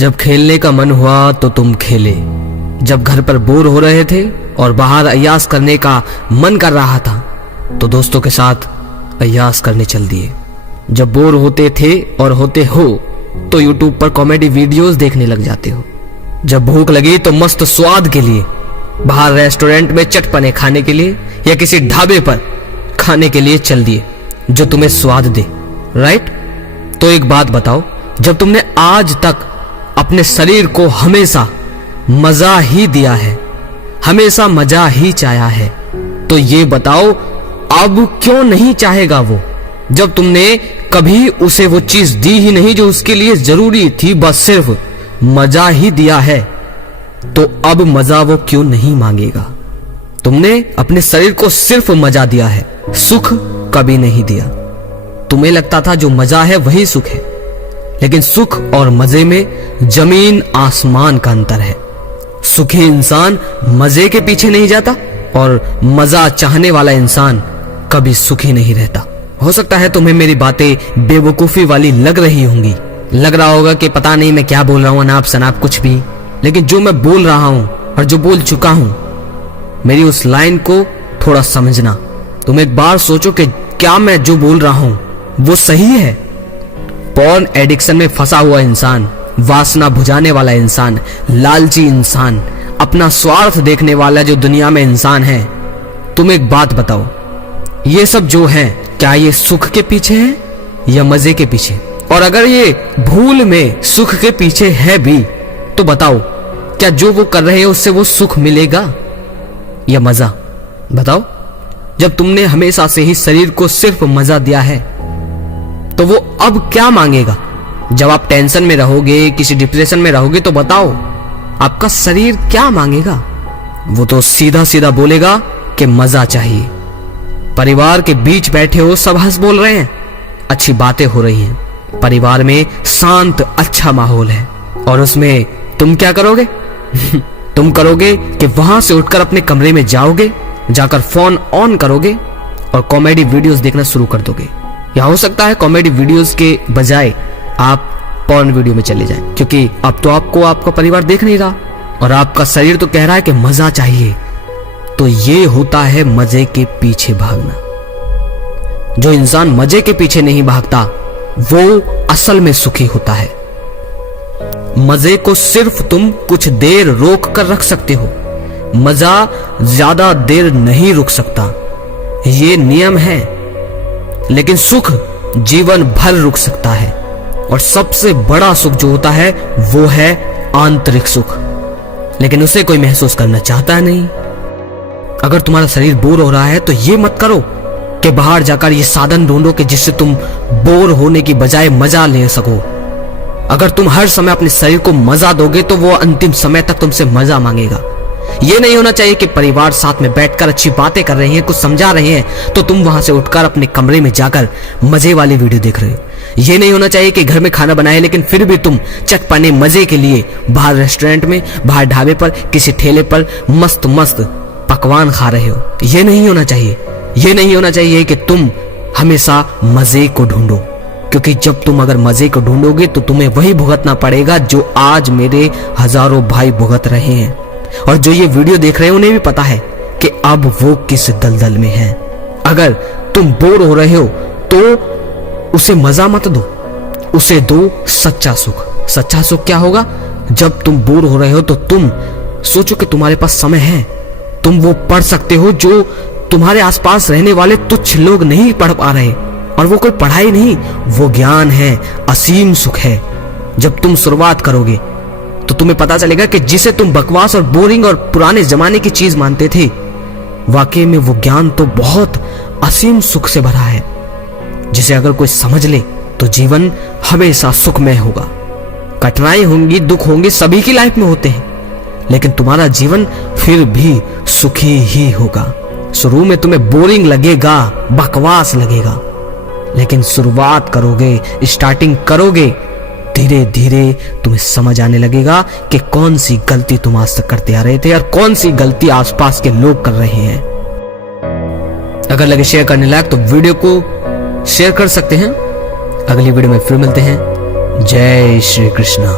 जब खेलने का मन हुआ तो तुम खेले, जब घर पर बोर हो रहे थे और बाहर अय्यास करने का मन कर रहा था तो दोस्तों के साथ अय्यास करने चल दिए। जब बोर होते थे और होते हो तो यूट्यूब पर कॉमेडी वीडियोस देखने लग जाते हो। जब भूख लगी तो मस्त स्वाद के लिए बाहर रेस्टोरेंट में चटपने खाने के लिए या किसी ढाबे पर खाने के लिए चल दिए जो तुम्हें स्वाद दे, राइट? तो एक बात बताओ, जब तुमने आज तक अपने शरीर को हमेशा मजा ही दिया है, हमेशा मजा ही चाहा है, तो ये बताओ अब क्यों नहीं चाहेगा वो? जब तुमने कभी उसे वो चीज दी ही नहीं जो उसके लिए जरूरी थी, बस सिर्फ मजा ही दिया है, तो अब मजा वो क्यों नहीं मांगेगा? तुमने अपने शरीर को सिर्फ मजा दिया है, सुख कभी नहीं दिया। तुम्हें लगता था जो मजा है वही सुख है, लेकिन सुख और मजे में जमीन आसमान का अंतर है। सुखी इंसान मजे के पीछे नहीं जाता और मजा चाहने वाला इंसान कभी सुखी नहीं रहता। हो सकता है तुम्हें मेरी बातें बेवकूफी वाली लग रही होंगी, लग रहा होगा कि पता नहीं मैं क्या बोल रहा हूं, अनाप शनाप कुछ भी, लेकिन जो मैं बोल रहा हूं और जो बोल चुका हूं, मेरी उस लाइन को थोड़ा समझना। तुम एक बार सोचो कि क्या मैं जो बोल रहा हूं वो सही है? पॉर्न एडिक्शन में फंसा हुआ इंसान, वासना बुझाने वाला इंसान, लालची इंसान, अपना स्वार्थ देखने वाला जो दुनिया में इंसान है, तुम एक बात बताओ, ये सब जो है क्या ये सुख के पीछे है या मजे के पीछे? और अगर ये भूल में सुख के पीछे है भी तो बताओ, क्या जो वो कर रहे हैं उससे वो सुख मिलेगा या मजा? बताओ। जब तुमने हमेशा से ही शरीर को सिर्फ मजा दिया है तो वो अब क्या मांगेगा? जब आप टेंशन में रहोगे, किसी डिप्रेशन में रहोगे, तो बताओ आपका शरीर क्या मांगेगा? वो तो सीधा सीधा बोलेगा कि मजा चाहिए। परिवार के बीच बैठे हो, सब हंस बोल रहे हैं, अच्छी बातें हो रही हैं, परिवार में शांत अच्छा माहौल है, और उसमें तुम क्या करोगे? तुम करोगे कि वहां से उठकर अपने कमरे में जाओगे, जाकर फोन ऑन करोगे और कॉमेडी वीडियोस देखना शुरू कर दोगे। या हो सकता है कॉमेडी वीडियोस के बजाय आप पॉर्न वीडियो में चले जाएं, क्योंकि अब तो आपको आपका परिवार देख नहीं रहा और आपका शरीर तो कह रहा है कि मजा चाहिए। तो ये होता है मजे के पीछे भागना। जो इंसान मजे के पीछे नहीं भागता वो असल में सुखी होता है। मजे को सिर्फ तुम कुछ देर रोक कर रख सकते हो, मजा ज्यादा देर नहीं रुक सकता, ये नियम है। लेकिन सुख जीवन भर रुक सकता है, और सबसे बड़ा सुख जो होता है वो है आंतरिक सुख, लेकिन उसे कोई महसूस करना चाहता नहीं। अगर तुम्हारा शरीर बोर हो रहा है तो ये मत करो कि बाहर जाकर ये साधन ढूंढो कि जिससे तुम बोर होने की बजाय मजा ले सको। अगर तुम हर समय अपने शरीर को मजा दोगे तो वो अंतिम समय तक तुमसे मजा मांगेगा। ये नहीं होना चाहिए कि परिवार साथ में बैठकर अच्छी बातें कर रहे हैं, कुछ समझा रहे हैं, तो तुम वहां से उठकर अपने कमरे में जाकर मजे वाली वीडियो देख रहे हो। ये नहीं होना चाहिए कि घर में खाना बनाए लेकिन फिर भी तुम चटपने मजे के लिए बाहर रेस्टोरेंट में, बाहर ढाबे पर, किसी ठेले पर मस्त मस्त पकवान खा रहे हो। ये नहीं होना चाहिए। ये नहीं होना चाहिए कि तुम हमेशा मजे को ढूंढो, क्योंकि जब तुम अगर मजे को ढूंढोगे तो तुम्हें वही भुगतना पड़ेगा जो आज मेरे हजारों भाई भुगत रहे हैं। और जो ये वीडियो देख रहे हैं उन्हें भी पता है कि अब वो किस दलदल में हैं। अगर तुम बोर हो रहे हो तो उसे मजा मत दो, उसे दो सच्चा सुख। सच्चा सुख क्या होगा? जब तुम बोर हो रहे हो तो तुम सोचो कि तुम्हारे पास समय है, तुम वो पढ़ सकते हो जो तुम्हारे आसपास रहने वाले तुच्छ लोग नहीं पढ़ पा रहे, और वो कोई पढ़ाई नहीं, वो ज्ञान है, असीम सुख है। जब तुम शुरुआत करोगे तो तुम्हें पता चलेगा कि जिसे तुम बकवास और बोरिंग और पुराने जमाने की चीज मानते थे, वाकई में वो ज्ञान तो बहुत असीम सुख से भरा है, जिसे अगर कोई समझ ले तो जीवन हमेशा सुखमय होगा। कठिनाई होंगी, दुख होंगे, सभी की लाइफ में होते हैं, लेकिन तुम्हारा जीवन फिर भी सुखी ही होगा। शुरू में तुम्हें बोरिंग लगेगा, बकवास लगेगा, लेकिन शुरुआत करोगे, स्टार्टिंग करोगे, धीरे धीरे तुम्हें समझ आने लगेगा कि कौन सी गलती तुम आज तक करते आ रहे थे और कौन सी गलती आसपास के लोग कर रहे हैं। अगर लगे शेयर करने लायक तो वीडियो को शेयर कर सकते हैं। अगली वीडियो में फिर मिलते हैं। जय श्री कृष्णा।